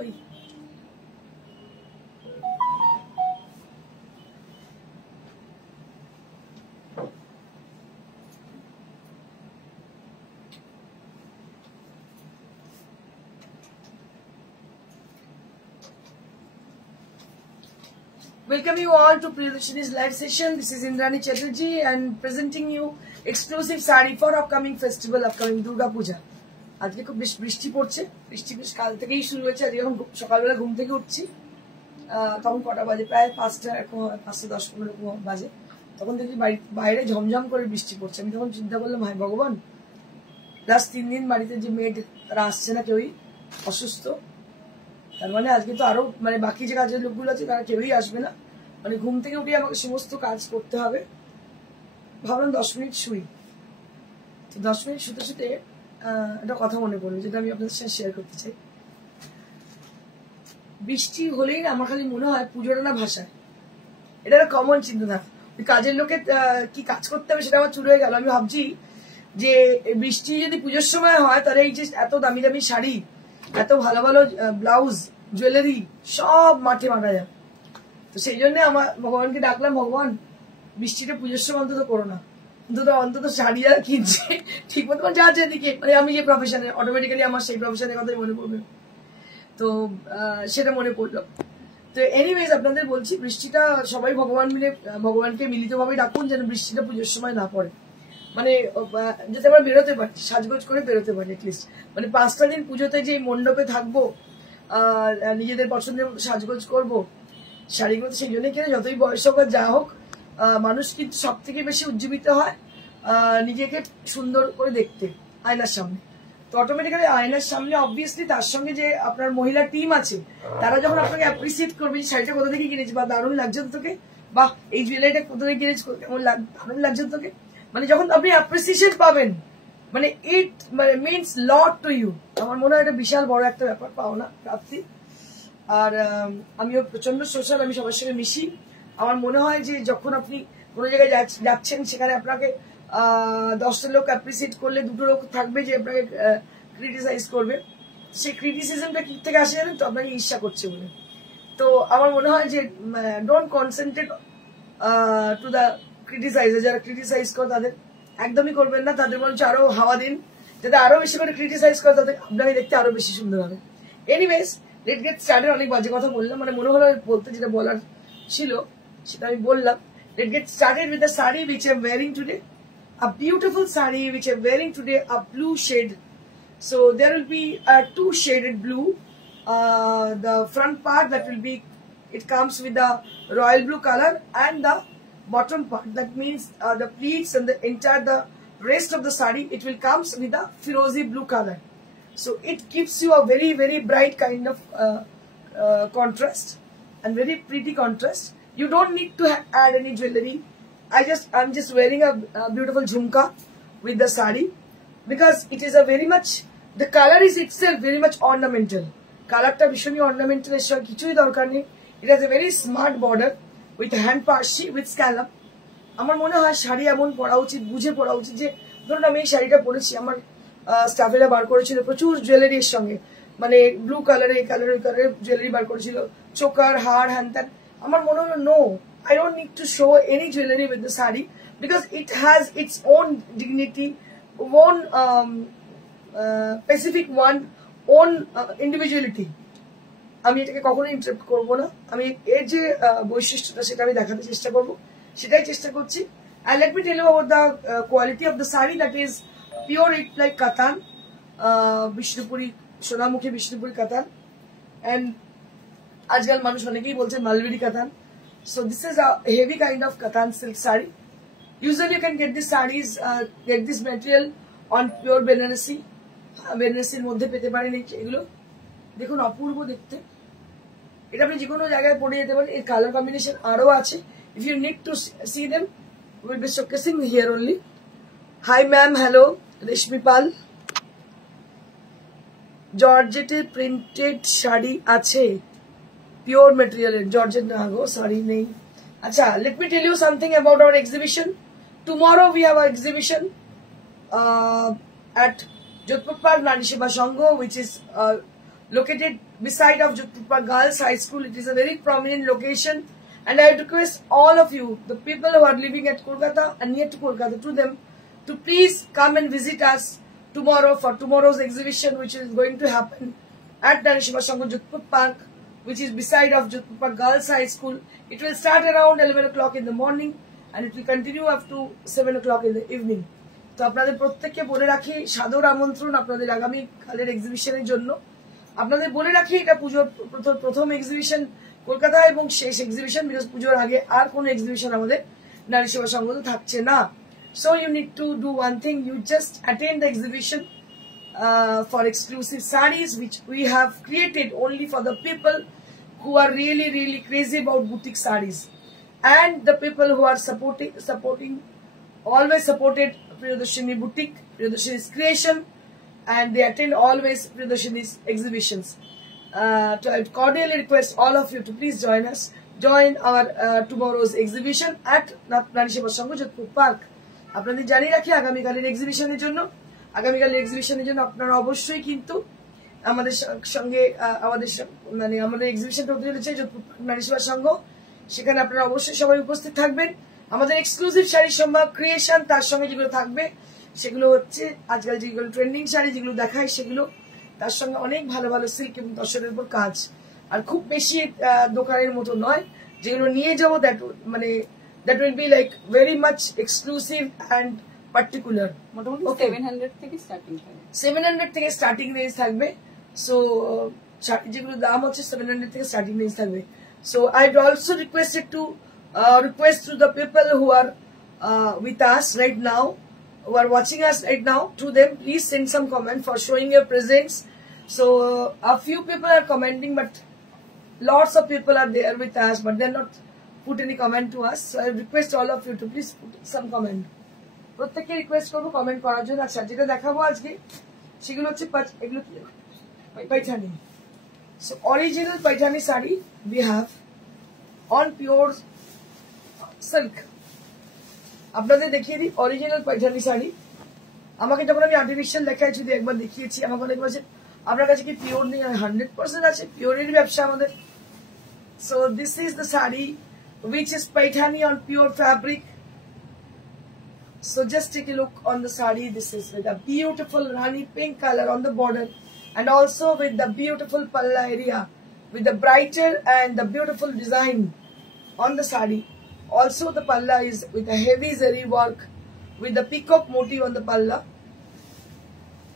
ওই welcome you all to Priyadashini's live session. This is Indrani Chatterjee and presenting you exclusive sari for upcoming festival, upcoming Durga Puja. আজকে খুব বৃষ্টি পড়ছে, বৃষ্টি বেশ কাল থেকেই শুরু হয়েছে। আজকে যখন সকালবেলা ঘুম থেকে উঠছি তখন কটা বাজে, প্রায় 5:10-15 বাজে, তখন দেখি বাইরে ঝমঝম করে বৃষ্টি পড়ছে। আমি তখন চিন্তা করলাম, হায় ভগবান, লাস্ট 3 দিন বাড়িতে যে মেড তারা আসছে না, কেউই অসুস্থ, তার মানে আজকে তো আরো মানে বাকি যে কাজের লোকগুলো আছে তারা কেউই আসবে না, মানে ঘুম থেকে উঠে আমাকে সমস্ত কাজ করতে হবে। ভাবলাম 10 মিনিট শুই। তো 10 মিনিট শুতে শুতে একটা কথা মনে পড়লো, যেটা আমি আপনাদের সাথে শেয়ার করতে চাই। বৃষ্টি হলেই না আমার খালি মনে হয় পুজোটা না ভাষায়। এটা একটা কমন চিন্তাধারা। ওই কাজের লোকে কি কাজ করতে হবে সেটা আমার চুরি হয়ে গেল। আমি ভাবছি যে বৃষ্টি যদি পুজোর সময় হয় তাহলে এই যে এত দামি দামি শাড়ি, এত ভালো ভালো ব্লাউজ, জুয়েলারি সব মাঠে মারা যায়। তো সেই জন্য আমার ভগবানকে ডাকলাম, ভগবান বৃষ্টিটা পুজোর সময় অন্তত করো না, অন্তত শাড়ি আর কিনছে ঠিক মতো যা যেদিকে, মানে আমি যে প্রফেশনে, অটোমেটিক্যালি আমার সেই প্রফেশনের কথাই মনে পড়বে। তো সেটা মনে পড়লো। তো এনিওয়েজ আপনাদের বলছি, বৃষ্টিটা সবাই ভগবানকে মিলিতভাবে ডাকুন যেন বৃষ্টিটা পুজোর সময় না পড়ে, মানে যাতে আমরা বেরোতে পারি, সাজগোজ করে বেরোতে পারি এটলিস্ট। মানে 5টা দিন পুজোতে যে মণ্ডপে থাকবো, নিজেদের পছন্দের মতো সাজগোজ করবো, শাড়িগুলো সেই জন্য কিনা যতই বয়স হোক আর যা হোক, মানুষ কিন্তু সব থেকে বেশি উজ্জীবিত হয় নিজেকে সুন্দর করে দেখতে আয়নার সামনে। তো অটোমেটিক্যালি আয়নার সামনে অবভিয়াসলি তার সঙ্গে যে আপনার মহিলা টিম আছে তারা যখন আপনাকে অ্যাপ্রিসিয়েট করবে, শাড়িটা কোথা থেকে কিনেছি, বা দারুণ লাগছে তোকে, বা এই জুয়েলারিটা কোথা থেকে কিনেছি, কেমন দারুণ লাগছে তোকে, মানে যখন আপনি অ্যাপ্রিসিয়েশন পাবেন, মানে ইট মানে মিনস লট টু ইউ। আমার মনে হয় এটা বিশাল বড় একটা ব্যাপার, পাওনা প্রাপ্তি। আর আমিও প্রচন্ড সোশ্যাল, আমি সবার সঙ্গে মিশি। আমার মনে হয় যে যখন আপনি কোনো জায়গায় যাচ্ছেন, সেখানে আপনাকে 10টা লোক অ্যাপ্রিসিয়েট করলে 2টো লোক থাকবে যে আপনাকে ক্রিটিসাইজ করবে। সেই ক্রিটিসিজমটা কি থেকে আসে জানেন তো? আপনাকে ঈর্ষা করছে বলে। তো আমার মনে হয় যে ডোন্ট কনসেন্ট্রেট টু দ্য ক্রিটিসাইজার। যারা ক্রিটিসাইজ করে তাদের একদমই করবেন না, তাদের বরঞ্চ আরো হাওয়া দিন, যাতে আরো বেশি করে ক্রিটিসাইজ করে, তাদের আপনাকে দেখতে আরো বেশি সুন্দর হবে। Anyways, late get started. অনেক বাজে কথা বললাম, মানে মনে হলো বলতে যেটা বলার ছিল সেটা আমি বললাম। Late get started with the sari which I'm wearing today. A beautiful saree which I'm wearing today, a blue shade. So there will be a 2 shaded blue. The front part that will be, it comes with the royal blue color, and the bottom part, that means the pleats and the entire the rest of the saree, it will comes with the firozi blue color. So it gives you a very very bright kind of contrast, and very pretty contrast. You don't need to add any jewelry. I'm just wearing a beautiful jhumka with the saree, because it is a very much, the color is itself very much ornamental. Color ta bishoni ornamental এর সঙ্গে কিছুই দরকার নেই। It has a very smart border with hand parshi with scallop. আমার মনে হয় শাড়ি এমন পরা উচিত, বুঝে পরা উচিত, যে ধরুন আমি এই শাড়িটা পরেছি, আমার স্টাফেরা বার করেছিল প্রচুর জুয়েলারির সঙ্গে, মানে ব্লু কালারে, এই কালারের জুয়েলারি বার করেছিল, চোকার, হার, হ্যান ত্যান। আমার মনে হলো no, I don't need to show any jewelry with the sari, because it has its own dignity, own specific one, own individuality. আমি এটাকে কখনো ইন্টারাপ্ট করবো না। আমি এর যে বৈশিষ্ট্যটা সেটা আমি দেখাতে চেষ্টা করবো, সেটাই চেষ্টা করছি। And let me tell you about the quality of the sari, that is pure 8-ply katan, Bishnupuri, Sonamukhi Bishnupuri katan, and আজকাল মানুষ অনেকেই বলছেন মালবেরি কাতান। So this is a heavy kind of katan silk sari. Usually you can get these sarees, get this material on pure Benarasi. Benarasiর মধ্যে পেতে পারেন এগুলো। দেখুন অপূর্ব দেখতে, এটা আপনি যে কোনো জায়গায় পরে যেতে পারেন। এর কালার কম্বিনেশন আরো আছে। If you need to see them, we will be showcasing here only. Hi ma'am, hello, Reshmi Pal. জর্জেটে প্রিন্টেড শাড়ি আছে, পিওর মেটেরিয়ালের। জর্জেট না গো, শাড়ি নেই। আচ্ছা, let me tell you something about our exhibition. Tomorrow we have an exhibition at Jodhpur Park Nari Seva Sangh, which is located beside of Jodhpur Girls High School. It is a very prominent location, and I request all of you, the people who are living at Kolkata and near to Kolkata, to them, to please come and visit us tomorrow for tomorrow's exhibition, which is going to happen at Nari Seva Sangh Jodhpur Park, which is beside of Jodhpur Girls High School. It will start around 11 o'clock in the morning and it will continue up to 7 o'clock in the evening. তো আপনাদের প্রত্যেককে বলে রাখি সাদর আমন্ত্রণ আপনাদের আগামী কালের এক্সিবিশনের জন্য। আপনাদের বলে রাখি এটা পুজোর প্রথম এক্সিবিশন কলকাতায় এবং শেষ এক্সিবিশন, বিকজ পুজোর আগে আর কোনো এক্সিবিশন আমাদের নারী সেবা সংঘতে থাকছে না। So you need to do one thing, you just attend the exhibition for exclusive sarees which we have created only for the people who are really crazy about boutique sarees, and the people who are supporting always supported Priyadarshini Boutique, Priyadarshini's creation, and they attend always Priyadarshini's exhibitions. So I cordially request all of you to please join us, join our tomorrow's exhibition at Nari Seva Sangh Jodhpur Park. আপনাদের জানিয়ে রাখি আগামীকালের এক্সিবিশনের জন্য আপনারা অবশ্যই কিন্তু আমাদের সঙ্গে আমাদের এক্সিবিশনটা হতে চলেছে যোধপুর নারী সেবা সংঘ, সেখানে আপনারা অবশ্যই সবাই উপস্থিত থাকবেন। আমাদের এক্সক্লুসিভ শাড়ির সম্ভার ক্রিয়েশন, তার সঙ্গে যেগুলো থাকবে সেগুলো হচ্ছে আজকাল যেগুলো ট্রেন্ডিং শাড়ি যেগুলো দেখায় সেগুলো, তার সঙ্গে অনেক ভালো ভালো সিল্ক এবং তসরের উপর কাজ, আর খুব বেশি দোকানের মতো নয় যেগুলো নিয়ে যাবো that will be like very much exclusive and particular. মোটামুটি 700 থেকে স্টার্টিং থাকবে, 700 থেকে স্টার্টিং রেঞ্জ থাকবে। সো যেগুলো দাম হচ্ছে 700 থেকে স্টার্টিং রেঞ্জ থাকবে। So I'd also requested to request to the people who are with us right now, who are watching us right now, to them please send some comment for showing your presence. So a few people are commenting, but lots of people are there with us, but they're not put any comment to us. So I request all of you to please put some comment. প্রত্যেককে রিকোয়েস্ট করবো কমেন্ট করার জন্য। আচ্ছা, যেটা দেখাবো আজকে সেগুলো হচ্ছে এগুলো Paithani. So original Paithani sari we have on pure silk. আপনাদের দেখিয়ে দিই অরিজিনাল পাইথানি শাড়ি। আমাকে যখন আমি আর্টিফিশিয়াল দেখাই যদি একবার দেখিয়েছি, আমাকে অনেক বলছে আপনার কাছে কি পিওর নেই? 100% আছে, পিওরেরই ব্যবসা আমাদের। So this is the saree which is paithani on pure fabric. So just take a look on the saree. This is with a beautiful rani pink color on the border, and also with the beautiful palla area with the brighter and the beautiful design on the saree. Also the palla is with a heavy zari work with the peacock motif on the palla.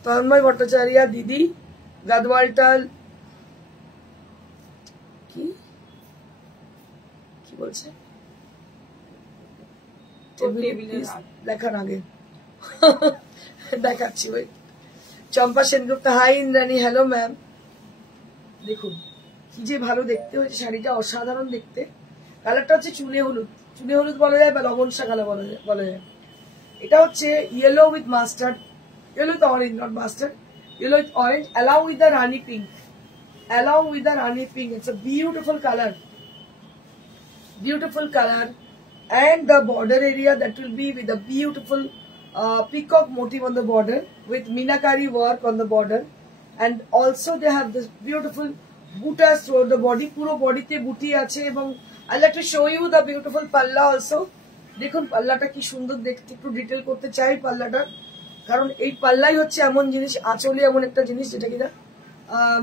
Tanmay Bhattacharya Didi Gadwaltal বলছে দেখার আগে দেখাচ্ছি। ওই Champa Sengupta, hi Indrani, hello ma'am. দেখুন কি যে ভালো দেখতে হয়েছে শাড়িটা, অসাধারণ দেখতে। কালারটা হচ্ছে চুনে হলুদ বলা যায় বা লবণ শাক বলা যায়। এটা হচ্ছে yellow with mustard, yellow with orange, not mustard, yellow with orange along with the rani pink, it's a beautiful color, and the border area that will be with a beautiful peacock motif on the border with meenakari work on the border, and also they have this beautiful butas throughout the body, puro body te buti ache, ebong I'd like to show you the beautiful palla also. দেখুন পাল্লাটা কি সুন্দর দেখতে, একটু ডিটেল করতে চাই পাল্লাটা, কারণ এই পাল্লাই হচ্ছে এমন জিনিস, আঁচলে এমন একটা জিনিস যেটা কিনা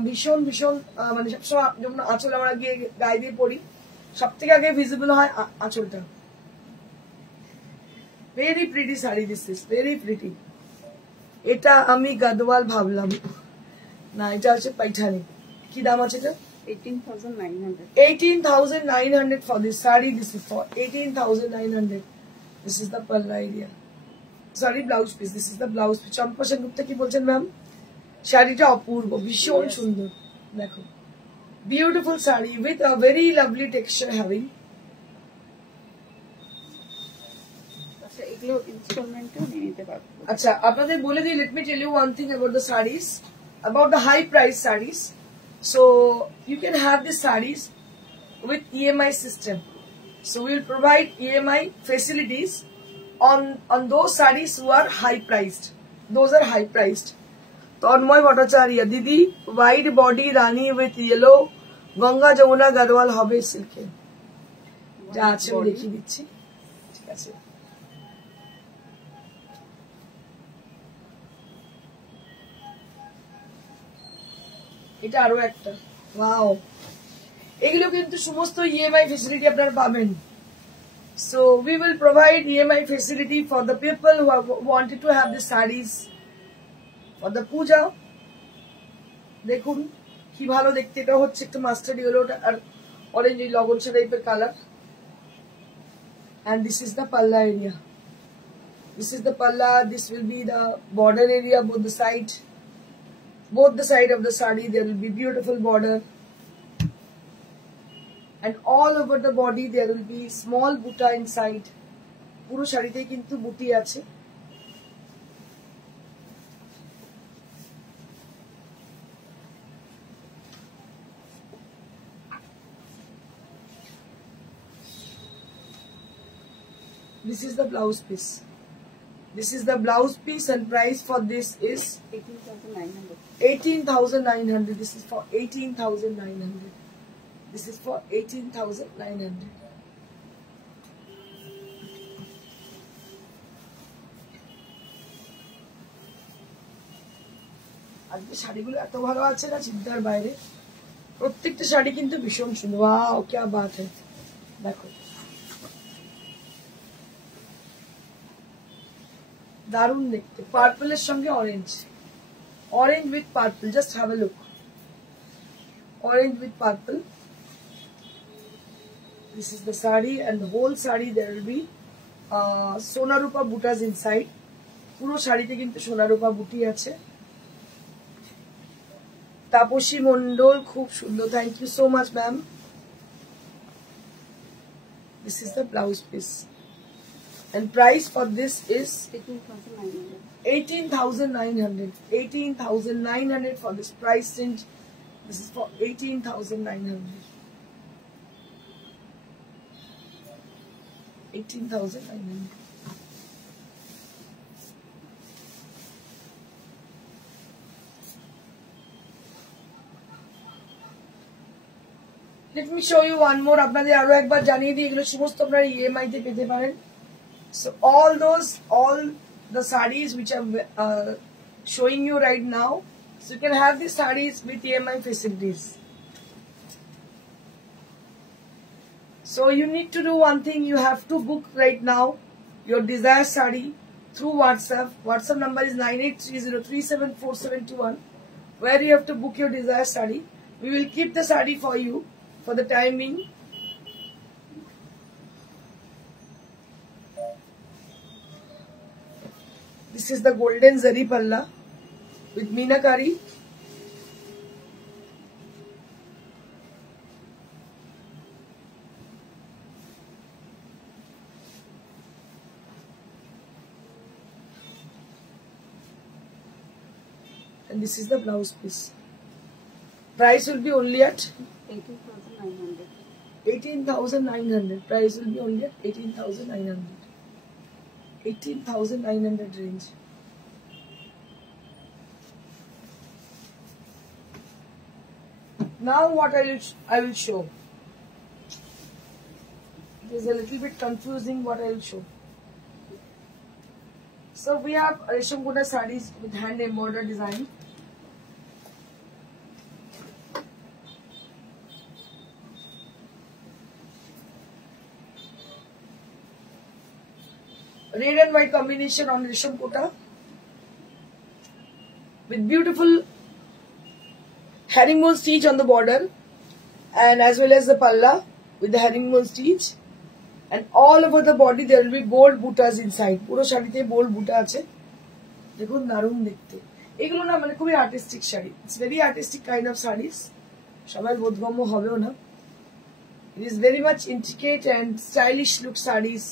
ভীষণ মানে সবসময় যেমন আঁচল আমরা গিয়ে গায়ে দিয়ে পড়ি, সব থেকে আগে ভিজিবল হয় আঁচলটা। Very pretty sari, this is very pretty. এটা আমি গাদওয়াল ভাবলাম, না এটা হচ্ছে পাইঠানি। কি দাম আছে এটা? 18,900. 18,900 for this saree. This is for 18,900. This is the palla area. Sorry, blouse piece. This is the blouse piece. Champa Sengupta ki bolchen ma'am? শাড়িটা অপূর্ব, ভীষণ সুন্দর। দেখো beautiful saree with a very lovely texture having. এগুলো ইনস্টলমেন্টে নিতে পারবো। আচ্ছা আপনাদের বলে দিই, let me tell you one thing about the sarees, about the high price sarees. So you can have these sarees with EMI system. So we will provide EMI facilities on those sarees who are high priced. Those are high priced. Tanmoy Bhattacharya দিদি white body রানী with yellow Ganga Jamuna Gadwal হবে সিল্কে যা আছে আমি দেখিয়ে দিচ্ছি ঠিক আছে এটা আরো একটা ওয়াও এগুলো কিন্তু সমস্ত ইএমআই ফেসিলিটি আপনারা পাবেন so we will provide EMI facility for the people who have wanted to have the sarees for the puja দেখুন কি ভালো দেখতে এটা হচ্ছে একটা মাস্টার্ড ইয়েলো আর অরেঞ্জ লগনসা টাইপের colour and this is the palla area this is the palla this will be the border area both the side of the sari there will be beautiful border and all over the body there will be small buta inside পুরো শাড়িতে কিন্তু বুটি আছে this is the blouse piece and price for this is 18,900 this is for 18,900 this is for 18,900 আজকে শাড়িগুলো এত ভালো আছে না চিন্তার বাইরে প্রত্যেকটা শাড়ি কিন্তু ভীষণ সুন্দর ওয়াও কি বাত है দেখো দারুণ দেখতে পার্পলের সঙ্গে orange with purple just have a look orange with purple this is the saree and the whole saree there will be sona rupa butas inside puro saree te kintu sona rupa buti ache taposhi mondol khub sundor thank you so much ma'am this is the blouse piece and price for this is 18,900 for this price range this is for 18,900 18,900 let me show you one more আপনাদের আরো একবার জানিয়ে দিই এগুলো সমস্ত আপনারা ইএমআই তে পেতে পারেন so all the sarees which I'm showing you right now so you can have these sarees with EMI facilities. So you need to do one thing. You have to book right now your desired saree through WhatsApp. WhatsApp number is 9830374721 where you have to book your desired saree. We will keep the saree for you for the time being. This is the golden zari palla with meenakari. And this is the blouse piece. Price will be only at 18,900. 18,900. Price will be only at 18,900. 18,900 range. Now what I will show. It is a little bit confusing what I will show. So we have Resham Guna sarees with hand embroidered design. Red and white combination on Resham Kota with beautiful herringbone stitch on the border and as well as the palla with the herringbone stitch and all over the body there will be gold butas inside. Puro শাড়িতে gold buta আছে দেখুন দারুণ দেখতে এগুলো না মানে খুবই আর্টিস্টিক sari it's very artistic kind of sarees সবাই বোধগম্য হবেও না it is very much intricate and stylish look sarees.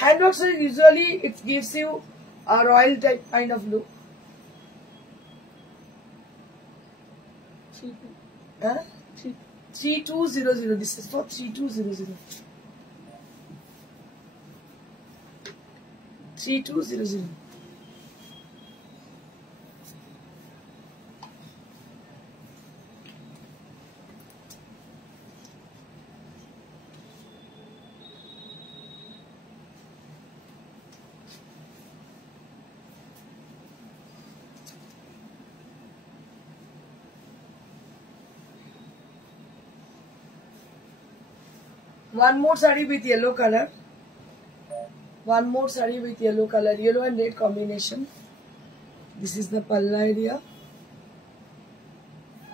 Handwork sarees usually it gives you a royal type kind of look. 3200 this is for 3200 3200 One more saree with yellow color. One more saree with yellow color, yellow and red combination. This is the palla area,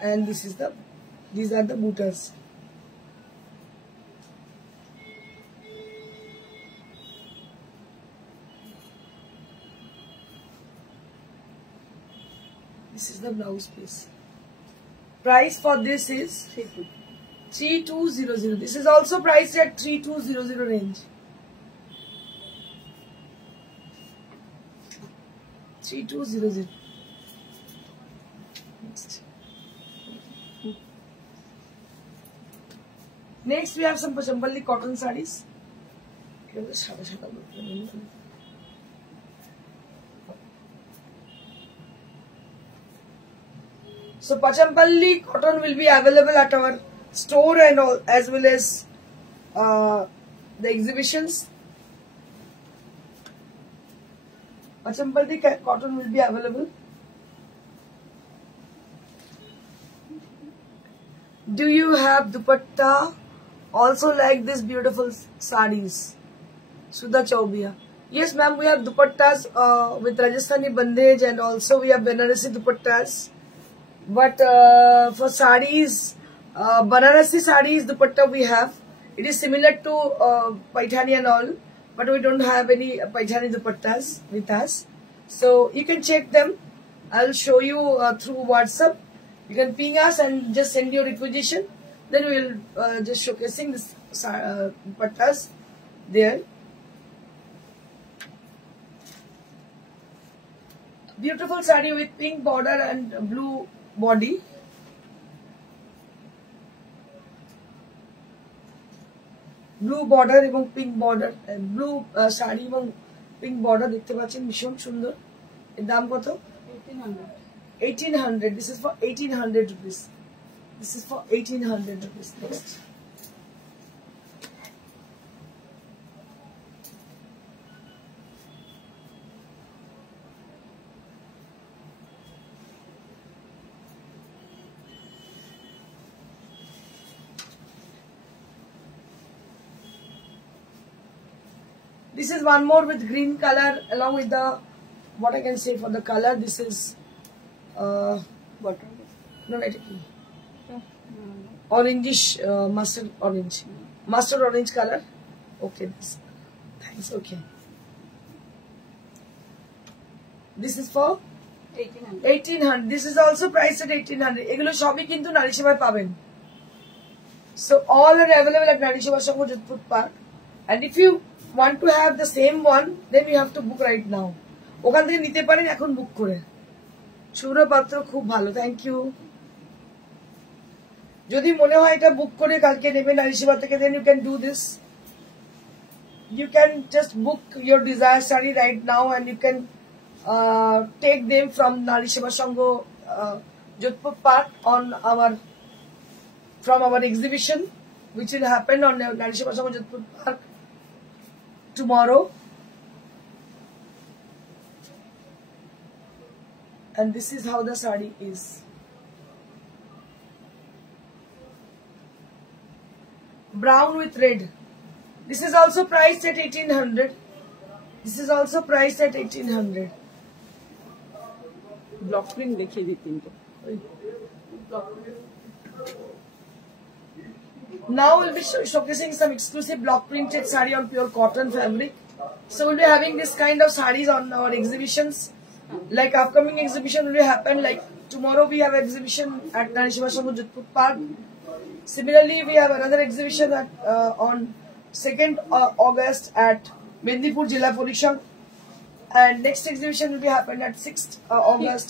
and these are the bootas. This is the blouse piece. Price for this is 3200. This is also priced at 3200 range. 3200. Next we have some Pachamapalli cotton sarees. So Pachamapalli cotton will be available at our store and all, as well as the exhibitions. Pachamapalli cotton will be available. Do you have dupatta? Also like this beautiful sarees. Sudha Chaubia. Yes ma'am, we have dupattas with Rajasthani bandage, and also we have Banarasi dupattas. But for sarees, Banarasi sarees dupatta we have. It is similar to Paithani and all, but we don't have any Paithani dupattas with us. So you can check them. I'll show you through WhatsApp. You can ping us and just send your requisition. Then we will just showcasing this dupattas there. Beautiful saree with pink border and blue body. Blue border এবং pink border, blue sari এবং pink border দেখতে পাচ্ছেন, ভীষণ সুন্দর। এর দাম কত? 1800. This is for 1800 rupees. This is for 1800 rupees. Next. This is one more with green color along with the, what I can say for the color, this is orangish, mustard orange color. Okay, thanks. Okay, this is for 1800. This is also priced at 1800. এগুলো সবই কিন্তু নারী সেবায় পাবেন. So all are available at Nari Seva Sangh Jodhpur Park. And if you want to have the same one, then you have to book right now. ওখান থেকে নিতে পারেন এখন বুক করে। শুভ্র পাত্র খুব ভালো, থ্যাংক ইউ। যদি মনে হয় এটা বুক করে কালকে নেবেন নারী সেবা থেকে, then you can do this. You can just book your desired saree right now and you can take them from Nari Seva Sangh Jodhpur Park from our exhibition, which will happen on Nari Seva Sangh Jodhpur Park tomorrow. And this is how the saree is. Brown with red. This is also priced at 1800. This is also priced at 1800. Block print dekhiye di tinto. Now we'll be showcasing some exclusive block printed saree on pure cotton fabric. So we'll be having this kind of sarees on our exhibitions. Like upcoming exhibition will happen, like tomorrow we have exhibition at Nari Seva Sangh Jodhpur Park. Similarly, we have another exhibition on 2nd August at Mendipur Jilla Parishad, and next exhibition will be happen at 6th August.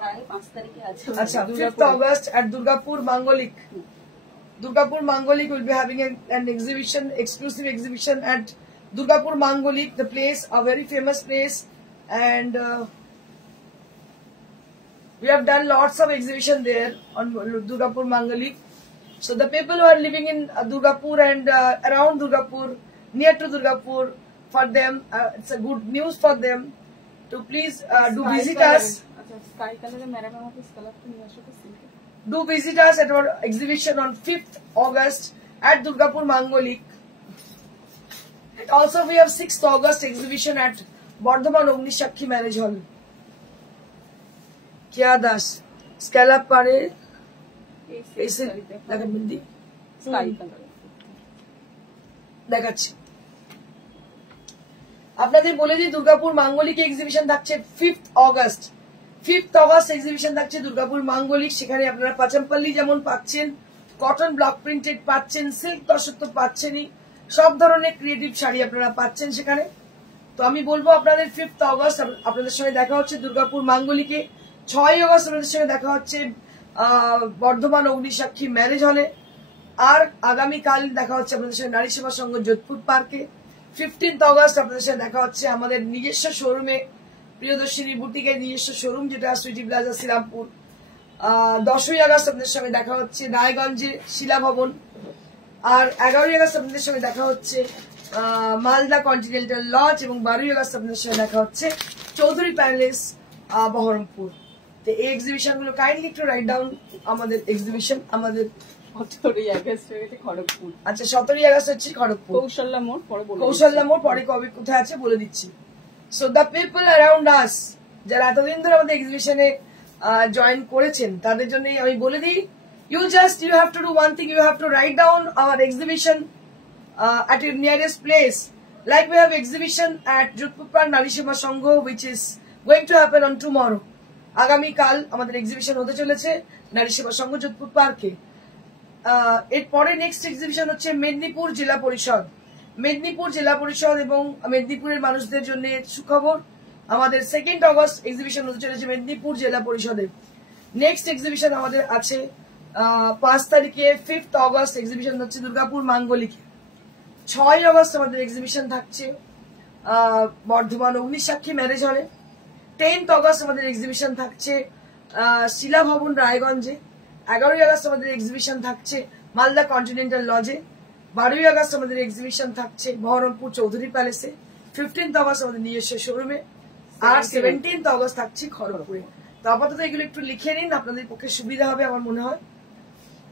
5th August at Durgapur Mangolik. Durgapur Mangolik will be having an exhibition, exclusive exhibition at Durgapur Mangolik, the place, a very famous place, and we have done lots of exhibition there on Durgapur Mangolik. So the people who are living in Durgapur and around Durgapur, near to Durgapur, for them, it's a good news for them to please do visit us. Do visit us at our exhibition on 5th August at Durgapur Mangolic. And also we have 6th August exhibition at Bardhaman Ognishakhi Marriage Hall. Kya Das? Scallop pare. এসে দেখাবেন দি দেখাচ্ছি আপনাদের বলে দিই দুর্গাপুর মাঙ্গলিক এক্সিবিশন থাকছে 5th August exhibition থাকছে দুর্গাপুর মাঙ্গলিক। সেখানে আপনারা পাচামপাল্লি যেমন পাচ্ছেন, কটন ব্লক প্রিন্টেড পাচ্ছেন, সিল্ক তসর তো পাচ্ছেনই, সব ধরনের ক্রিয়েটিভ শাড়ি আপনারা পাচ্ছেন সেখানে। তো আমি বলবো আপনাদের 5th অগস্ট আপনাদের সঙ্গে দেখা হচ্ছে দুর্গাপুর মাঙ্গলিকে, 6ই অগস্ট আপনাদের সঙ্গে দেখা হচ্ছে বর্ধমান অগ্নিসাক্ষী ম্যারেজ হলে, আর আগামীকাল দেখা হচ্ছে আপনাদের সাথে নারী সেবা সংঘ যোধপুর পার্কে। 15th অগস্ট আপনাদের সাথে দেখা হচ্ছে আমাদের নিজস্ব শোরুমে, প্রিয়দর্শিনী বুটিকের নিজস্ব শোরুম যেটা সুইটি প্লাজা শ্রীরামপুর। 10ই আগস্ট আপনাদের সঙ্গে দেখা হচ্ছে রায়গঞ্জে শিলা ভবন, আর 11ই আগস্ট আপনাদের সঙ্গে দেখা হচ্ছে মালদা কন্টিনেন্টাল লজ, এবং 12ই আগস্ট আপনাদের সঙ্গে দেখা হচ্ছে চৌধুরী প্যালেস বহরমপুর। তো এই এক্সিবিশন গুলো কাইন্ডলি একটু রাইট ডাউন। আমাদের এক্সিবিশন আমাদের 17ই আগস্ট খড়গপুর। আচ্ছা 17ই আগস্ট হচ্ছে খড়গপুর। কৌশল্যা মোড় পরে কবে কোথায় আছে বলে দিচ্ছি। So the people around us, যারা এতদিন ধরে আমাদের এক্সিবিশনে জয়েন করেছেন তাদের জন্য আমি বলে দিই, you have to do one thing, you have to write down our exhibition at your nearest place. Like we have exhibition at Jodhpur Nari Seva Sangho, which is going to happen on tomorrow. আগামীকাল আমাদের এক্সিবিশন হতে চলেছে নারী সেবা সংঘ যোধপুর পার্কে। এরপরে next exhibition হচ্ছে মেদিনীপুর জেলা পরিষদ এবং মেদিনীপুরের মানুষদের জন্য সুখবর, আমাদের 2nd অগস্ট এক্সিবিশন হতে চলেছে মেদিনীপুর জেলা পরিষদে। নেক্সট এক্সিবিশন আমাদের আছে 5 তারিখে 5th অগস্ট এক্সিবিশন হচ্ছে দুর্গাপুর মাঙ্গলিকে। 6ই অগস্ট আমাদের এক্সিবিশন থাকছে বর্ধমান অগ্নিসাক্ষী ম্যারেজ হলে। 10th অগস্ট আমাদের এক্সিবিশন থাকছে শিলা ভবন রায়গঞ্জে। 11ই আগস্ট আমাদের এক্সিবিশন থাকছে মালদা কন্টিনেন্টাল লজে। 12ই আগস্ট আমাদের এক্সিবিশন থাকছে বহরমপুর চৌধুরী প্যালেসে। 15th অগস্ট আমাদের নিজস্ব শোরুমে, আর 17th অগস্ট থাকছে খড়গপুরে। তো আপাতত এগুলো একটু লিখে নিন, আপনাদের পক্ষে সুবিধা হবে আমার মনে হয়।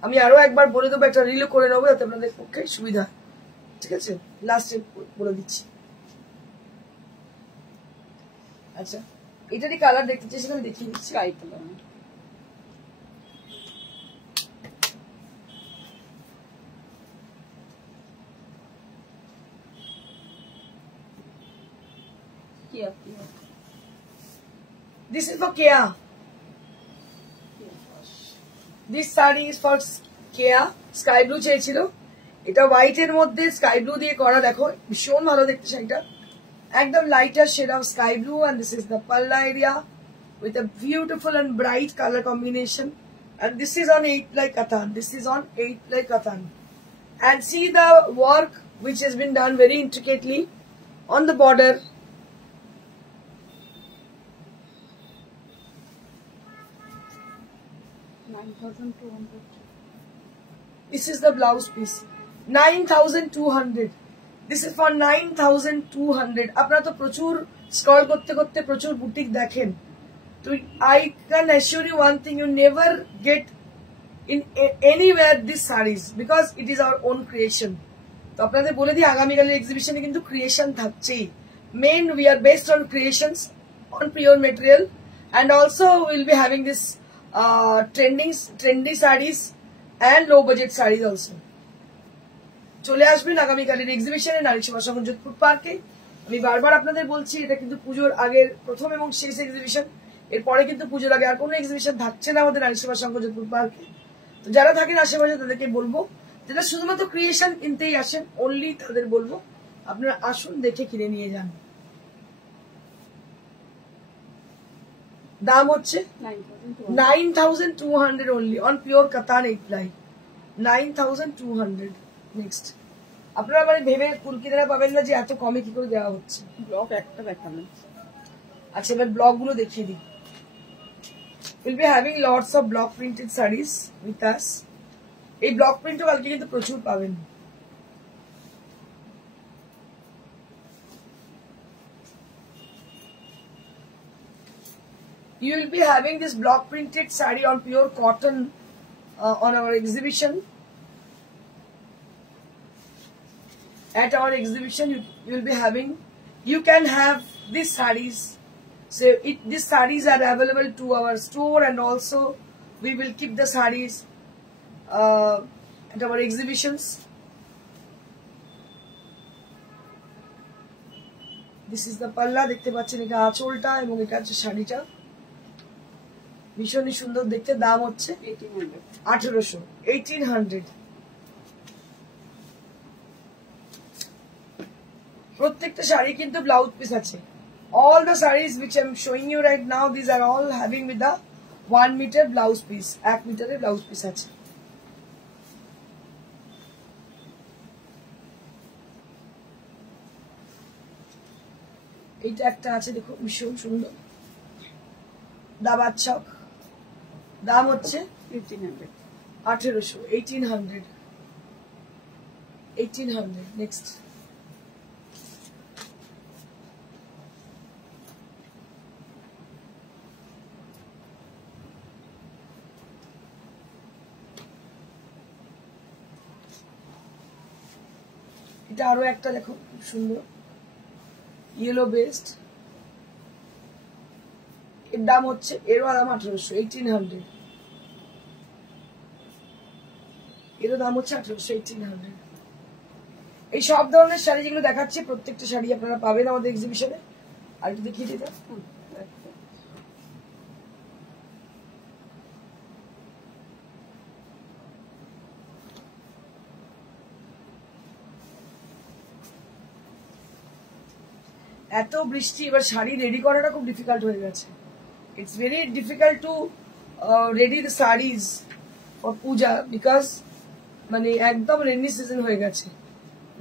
আমি আরো একবার বলে দেবো, একটা রিলও করে নেবো যাতে আপনাদের পক্ষে সুবিধা। ঠিক আছে, লাস্টে বলে দিচ্ছি। আচ্ছা এটারই কালার দেখতে চাই, সেখানে দেখিয়ে দিচ্ছি। This is for Kea. This saree is for Kea. Sky blue চেয়েছিল, এটা হোয়াইট এর মধ্যে স্কাই ব্লু দিয়ে করা। দেখো ভীষণ ভালো দেখতে শাড়িটা, একদম lighter shade of sky blue, and this is the palla area with a beautiful and bright color combination, and this is on 8-ply katan. This is on 8-ply katan, and see the work which has been done very intricately on the border. This is the blouse piece. 9,200. This is for 9,200. আপনারা তো প্রচুর স্ক্রল করতে করতে প্রচুর বুটিক দেখেন, তো I can assure you one thing, you never get in anywhere these sarees because it is our own creation. তো আপনাদের বলে দিই আগামীকালের এক্সিবিশনে কিন্তু ক্রিয়েশন থাকছেই। Main we are based on creations on pure material, and also we'll be having this trendy sarees and low budget sarees also. চলে আসবেন আগামীকালের এক্সিবিশনে নারী সেবা সংঘ যোধপুর পার্কে। আমি বারবার আপনাদের বলছি, এটা কিন্তু পুজোর আগের প্রথম এবং শেষ এক্সিবিশন। এরপরে কিন্তু পুজোর আগে আর কোনো এক্সিবিশন থাকছে না আমাদের নারী সেবা সংঘ যোধপুর পার্কে। তো যারা থাকেন আশেপাশে তাদেরকে বলবো, যেটা শুধুমাত্র ক্রিয়েশন কিনতেই আসেন অনলি, তাদের বলবো আপনারা আসুন, দেখে কিনে নিয়ে যান। দাম হচ্ছে 9,200 only on pure katan 8-ply. 9,200. নেক্সট আপনারা মানে ভেবে কুলকিনারা পাবেন না যে এত কমে কি করে দেওয়া হচ্ছে। ব্লক একটা দেখাবেন। আচ্ছা এবার ব্লক গুলো দেখিয়ে দিই। We'll be having lots of block printed sarees with us. এই ব্লক প্রিন্টও কালকে কিন্তু প্রচুর পাবেন। You will be having this block printed saree on pure cotton on our exhibition. at our exhibition you will be having, you can have these sarees. So these sarees are available to our store, and also we will keep the sarees at our exhibitions. This is the palla, দেখতে পাচ্ছেন এটা আঁচলটা এবং এটা হচ্ছে শাড়িটা, ভীষণই সুন্দর দেখতে। দাম হচ্ছে 1800, 1800। প্রত্যেকটা শাড়ি কিন্তু ব্লাউজ পিস আছে। All the sarees which I am showing you right now, these are all having with the 1 meter blouse piece, 1 মিটারের ব্লাউজ পিস আছে। এইটা একটা আছে দেখো, ভীষণ সুন্দর, দাবার ছক, দাম হচ্ছে 1800, 1800, 1800। নেক্সট এটা আরো একটা দেখো, খুব সুন্দর, ইয়েলো বেস্ট, এর দাম হচ্ছে, এরও দাম 1800, 1800, এরও দাম হচ্ছে 1800, 1800। এই সব ধরনের শাড়ি যেগুলো দেখাচ্ছি, প্রত্যেকটা শাড়ি আপনারা পাবেন আমাদের এক্সিবিশনে। আর একটু দেখিয়ে দিতে, এত বৃষ্টি, এবার শাড়ি রেডি করাটা খুব ডিফিকাল্ট হয়ে গেছে। It's very difficult to ready the saris for পূজা, বিকজ মানে একদম রেনি সিজন হয়ে গেছে।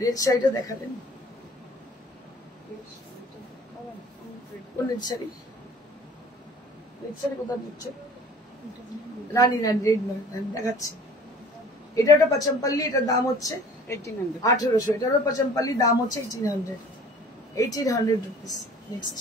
রেড শাড়িটা দেখালেন, কোন রেড শাড়ি? রেড শাড়ি কোথায় দিচ্ছে? রানী, রানী রেড নয়, দেখাচ্ছি। এটা একটা পাচামপাল্লি, এটার দাম হচ্ছে 1800, এটারও পাচামপাল্লি, দাম হচ্ছে 1800, 1800 rupees. Next.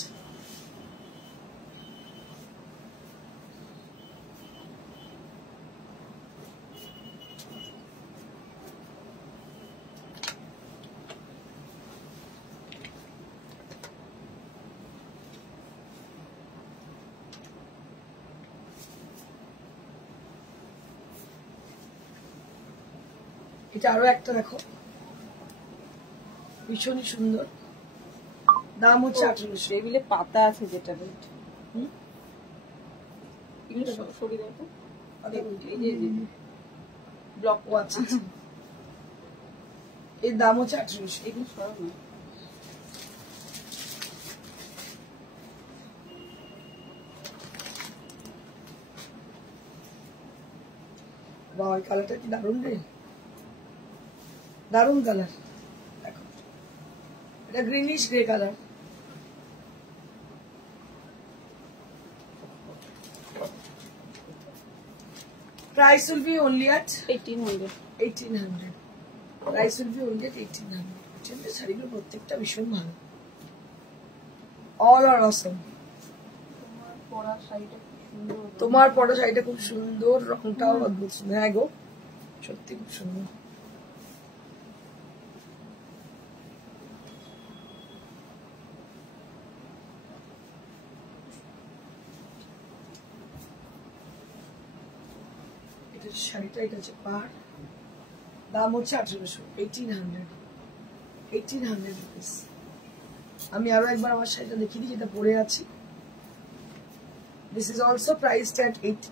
এটা আরো একটা দেখো, ভীষণই সুন্দর, দাম হচ্ছে 1800। টেবিলে পাতা আছে যেটা রেট, এগুলো সরিয়ে দাও তো, এই যে ব্লক আছে, এর দাম হচ্ছে 1800। এগুলো সরাও না। বাহ, এই কালারটা কি দারুণ রে, দারুণ কালার। দেখো এটা greenish grey colour, price will be only at 1800, 1800, price will be only at 1800। শাড়িগুলো প্রত্যেকটা ভীষণ ভালো, all are awesome। তোমার পরা শাড়িটা খুব সুন্দর, রংটাও অদ্ভুত সুন্দর। হ্যাঁ গো, সত্যি খুব সুন্দর। শাড়িটা এটা হচ্ছে পাড়, দাম হচ্ছে 1800, 1800, 1800 রুপিস। আমি আরো একবার আমার শাড়িটা দেখিয়ে দিই, যেটা পরে আছি। দিস ইজ অলসো প্রাইসড এট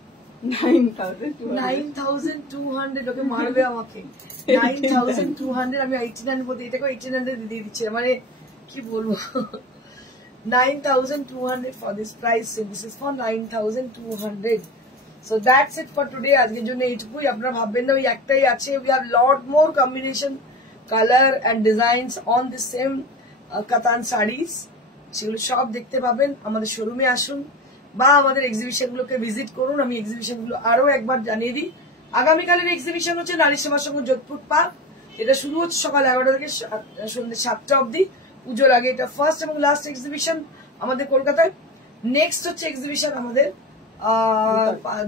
9200। ওকে মারবে আমাকে, 9200। আমি 1800 বলতে এটাকে 1800 দিয়ে দিচ্ছি, মানে কি বলবো। 9200 for this price, this is for 9200। So that's it for today. আজকের জন্য এইটুকুই। আপনারা ভাববেন না ওই একটাই আছে, we have lot more combination, color and designs on the same কাতান sarees। সেগুলো সব দেখতে পাবেন। আমাদের শোরুমে আসুন বা আমাদের এক্সিবিশন গুলোকে ভিজিট করুন। আমি এক্সিবিশন গুলো আরো একবার জানিয়ে দিই। আগামীকালের এক্সিবিশন হচ্ছে নারী সমাজ সংঘ যোধপুর পার্ক। এটা শুরু হচ্ছে সকাল 11টা থেকে সন্ধ্যে 7টা অবধি, পুজোর আগে। এটা ফার্স্ট এবং লাস্ট এক্সিবিশন আমাদের কলকাতায়। নেক্সট হচ্ছে এক্সিবিশন আমাদের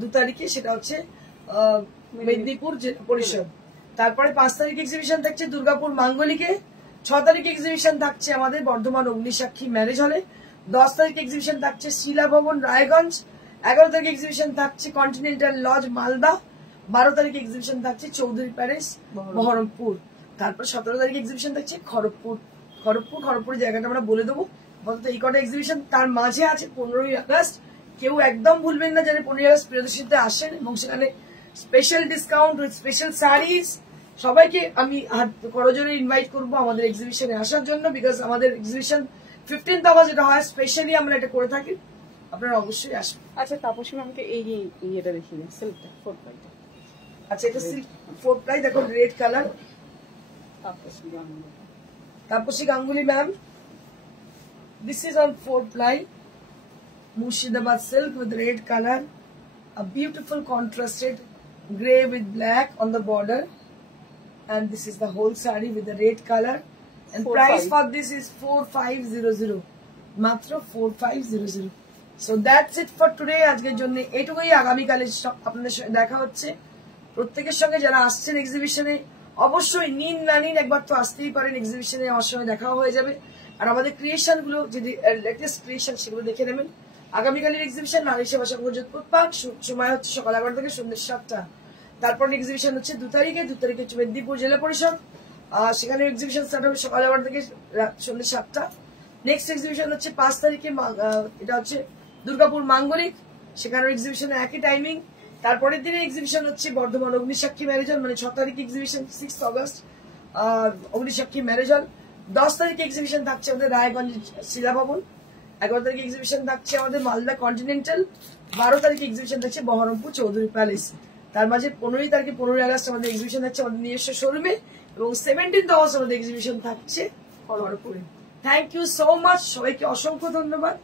2 তারিখে, সেটা হচ্ছে মেদিনীপুর পরিষদ। তারপরে 5 তারিখ এক্সিবিশন থাকছে দুর্গাপুর মাঙ্গলিকে, 6 তারিখে এক্সিবিশন থাকছে আমাদের বর্ধমান অগ্নিসাক্ষী ম্যারেজ হলে। 10 তারিখে এক্সিবিশন থাকছে শিলা ভবন রায়গঞ্জ। 11 তারিখে এক্সিবিশন থাকছে কন্টিনেন্টাল লজ মালদা। 12 তারিখে এক্সিবিশন থাকছে চৌধুরী প্যালেস বহরমপুর। তারপর 17 তারিখে এক্সিবিশন থাকছে খড়গপুর জায়গাটা আমরা বলে দেবো। এই কটা এক্সিবিশন, তার মাঝে আছে 15ই আগস্ট। কেউ একদম ভুলবেন না যারা 15ই আগস্ট প্রিয়দর্শনীতে আসেন, এবং সেখানে special discount with special saris. সবাইকে আমি করজোরে ইনভাইট করবো আমাদের এক্সিবিশনে আসার জন্য, বিকজ আমাদের এক্সিবিশন 15th আগস্ট যেটা হয় স্পেশালি আমরা এটা করে থাকি, আপনারা অবশ্যই আসবেন। আচ্ছা তাপসী ম্যামকে এই ইয়েটা দেখিয়ে দিন, সিল্কটা 4 প্লাইটা। আচ্ছা এটা সিল্ক 4 প্লাই, দেখো red colour, Tapasi Ganguly ma'am. This is on 4 ply Murshidabad silk with red color, a beautiful contrasted grey with black on the border, and this is the whole saree with the red color, and price for this is 4500, মাত্র 4500. So that's it for today. আজকের জন্য এটুকুই। আগামীকালে আপনাদের সাথে দেখা হচ্ছে। প্রত্যেকের সঙ্গে যারা আসছেন এক্সিবিশনে অবশ্যই নিন না নিন একবার তো আসতেই পারেন এক্সিবিশনে, আমার সঙ্গে দেখা হয়ে যাবে। আর আমাদের ক্রিয়েশন গুলো যদি লেটেস্ট ক্রিয়েশন সেগুলো দেখে নেবেন। আগামীকালের এক্সিবিশন নারী সেবা সংঘ যোধপুর পার্ক, সময় হচ্ছে সকাল 11টা থেকে সন্ধ্যে 7টা। তারপর এক্সিবিশন হচ্ছে 2 তারিখে হচ্ছে মেদিনীপুর জেলা পরিষদ, সেখানে এক্সিবিশন স্টার্ট হবে সকাল 11টা থেকে সন্ধ্যে 7টা। নেক্সট এক্সিবিশন হচ্ছে 5 তারিখে, এটা হচ্ছে দুর্গাপুর মাঙ্গলিক, সেখানে এক্সিবিশন একই টাইমিং। তারপরের দিনে এক্সিবিশন হচ্ছে বর্ধমান অগ্নিসাক্ষী ম্যারেজ হল, মানে 6 তারিখে এক্সিবিশন 6 আগস্ট অগ্নিসাক্ষী ম্যারেজ হল। 10 তারিখে এক্সিবিশন থাকছে আমাদের রায়গঞ্জ শিলা ভবন। 11 তারিখে এক্সিবিশন থাকছে আমাদের মালদা কন্টিনেন্টাল। 12 তারিখে এক্সিবিশন থাকছে বহরমপুর চৌধুরী প্যালেস। তার মাঝে 15 তারিখে 15 আগস্ট আমাদের এক্সিবিশন থাকছে আমাদের নিজস্ব শোরুমে, এবং 17th আগস্ট আমাদের এক্সিবিশন থাকছে খড়গপুরে। থ্যাংক ইউ সো মাচ, সবাইকে অসংখ্য ধন্যবাদ।